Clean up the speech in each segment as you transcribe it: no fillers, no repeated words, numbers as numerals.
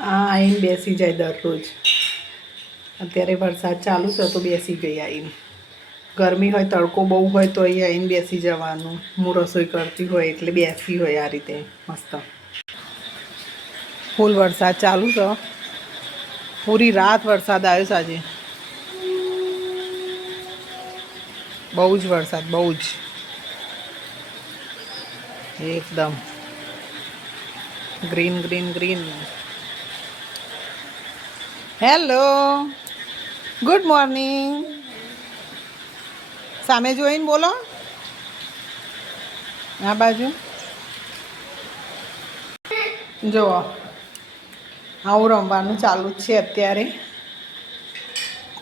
આવીને બેસી જાય દરરોજ. અત્યારે વરસાદ ચાલુ છે તો બેસી ગઈ આવીને. ગરમી હોય, તડકો બહુ હોય તો અહીં આવીને બેસી જવાનું. હું રસોઈ કરતી હોય એટલે બેસી હોય આ રીતે મસ્ત. ફૂલ વરસાદ ચાલુ છે. પૂરી રાત વરસાદ આવ્યો છે આજે. બહુ જ વરસાદ, બહુ જ એકદમ green green green. Hello, good morning. સામે જોઈને બોલો. આ બાજુ જુઓ, આવું રમવાનું ચાલુ જ છે અત્યારે.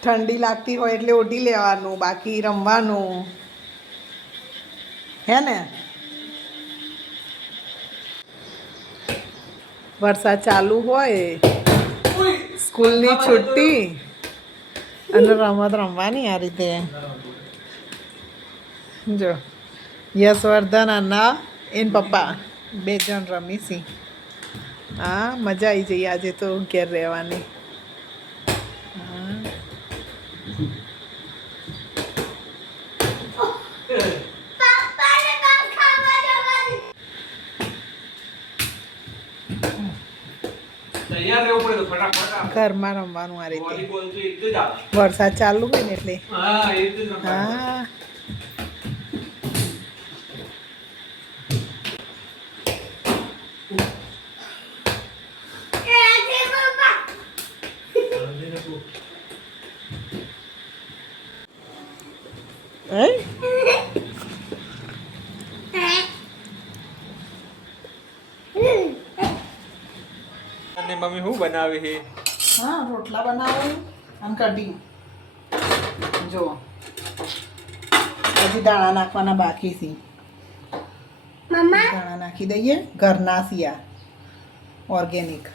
ઠંડી લાગતી હોય એટલે ઓઢી લેવાનું, બાકી રમવાનું. હે ને? વરસાદ ચાલુ હોય, સ્કૂલની છુટ્ટી અને રમત રમવાની આ રીતે. જો યશવર્ધન અને એન પપ્પા 2 જણ રમીશી. હા, મજા આવી જઈ આજે તો ઘેર રહેવાની. ઘરમાં રમવાનું આ રીતે. વરસાદ ચાલુ હોય ને એટલે. હા, અને મમ્મી શું બનાવે છે? હા, રોટલા બનાવે અને કઢી. જો હજી દાણા નાખવાના બાકી છે. દાણા નાખી દઈએ. ઘરના સિયા ઓર્ગેનિક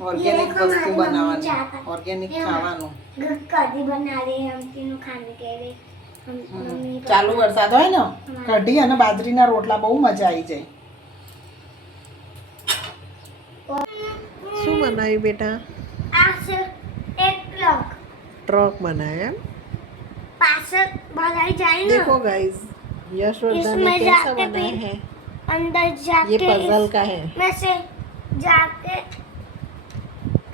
ઓર્ગેનિક વસ્તુ બનાવવાની, ઓર્ગેનિક ખાવાનું. कढ़ी बना रहे हैं हम तीनों खाने के लिए। ચાલુ વરસાદ હોય ને, કઢી અને બાજરીના રોટલા બહુ મજા આવી જાય. શું બનાવ્યું બેટા? आज एक ट्रक ट्रक बनाया। पास भराई जाए ना, देखो गाइस, यशवर्धन ने इसमें कैसा जाके बनाया है। अंदर ये जाके पजल का है। में से जाके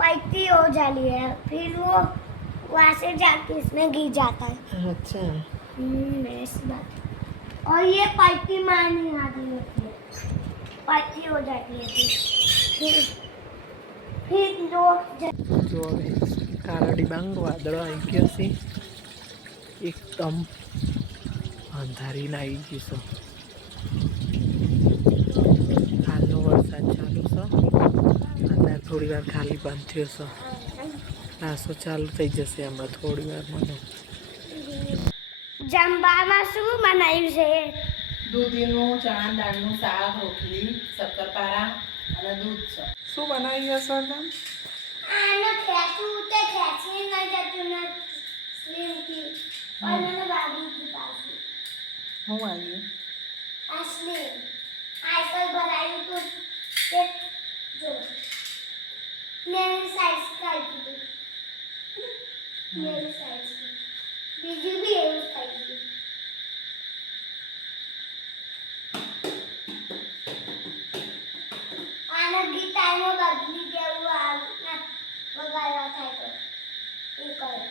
पैती हो जाती है, फिर वो वहाँ से जाके इसमें गिर जाता है। अच्छा, ऐसी बात। और ये पैती मारनी आती होती है, पैती हो जाती है, फिर दो જો હવે કાળા ડિબાંગ વાદળો આવી ગયો છે. એકદમ અંધારીને આવી ગયું છે. હાલનો વરસાદ ચાલુ છે. અંદર થોડી વાર ખાલી બંધ થયો છે. પાછો ચાલુ થઈ જશે આમાં થોડી વારમાં. જમવામાં શું બનાવ્યું છે? દૂધીનું ચણા દાળનું શાક, રોટલી, શક્કરપારા અને દૂધ છે. શું બનાવ્યું યશવર્ધન? આનો ખેંચું તે ખેંચી નહીં જતું ને સ્લીમથી અને વાગી પાછું. હું આવ્યું? આ સ્લીમ આઈસર ભરાયું તો તે જો મેં સાઈઝ કાઢી દીધું. મેં સાઈઝ બીજું બી એવું કાઢી દીધું. આના ગીતાનો બદલી દેવું આ વગાડવા થાય તો એ કરે.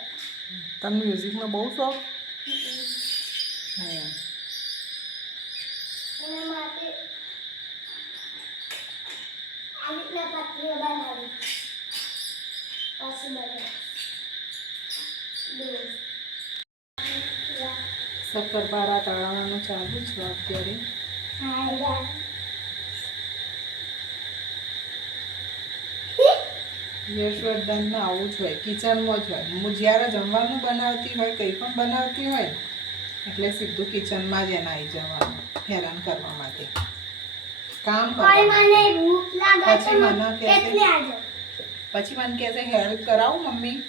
તને મ્યુઝિકનો બહુ શોખ? હા. એના માટે આવી રીતના પત્રીઓ બનાવી પછી બનાવી શક્કરપારા તળાવવાનું ચાલુ છે અત્યારે. યશવર્ધનને આવું જ હોય, કિચનમાં જ હોય. હું જ્યારે જમવાનું બનાવતી હોય, કંઈ પણ બનાવતી હોય ને એટલે સીધું કિચનમાં જ એને આવી જવાનું હેરાન કરવા માટે. કામ પછી મને કહેશે હેલ્પ કરાવું મમ્મી.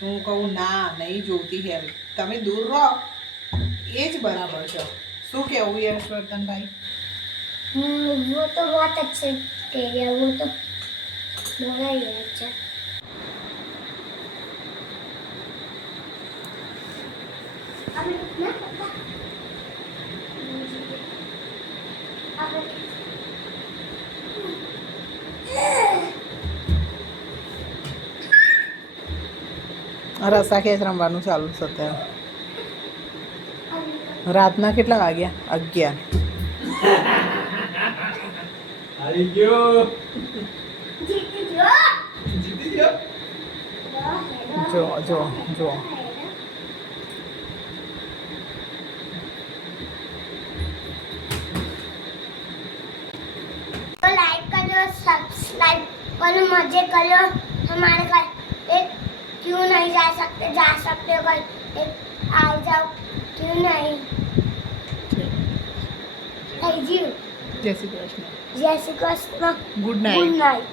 હું કહું ના, નહીં જોતી હેલ્પ, તમે દૂર રહો એ જ બરાબર છે. શું કહેવું યશવર્ધનભાઈ? वो तो बहुत अच्छे थे वो तो बोला ही है अच्छा अभी ना पापा अभी રસ્સા ખેંચ રમવાનું ચાલુ છે અત્યારે. રાતના કેટલા વાગ્યા? 11. હારી ગયો. जीती जो જીતી ગયો. જો જો જો तो लाइक करो सब्सक्राइब करो मजे करो हमारे घर एक क्यों नहीं जा सकते हो घर एक आ जाओ क्यों नहीं थैंक यू જય શ્રી કૃષ્ણ. जय Shri Krishna good good night. Night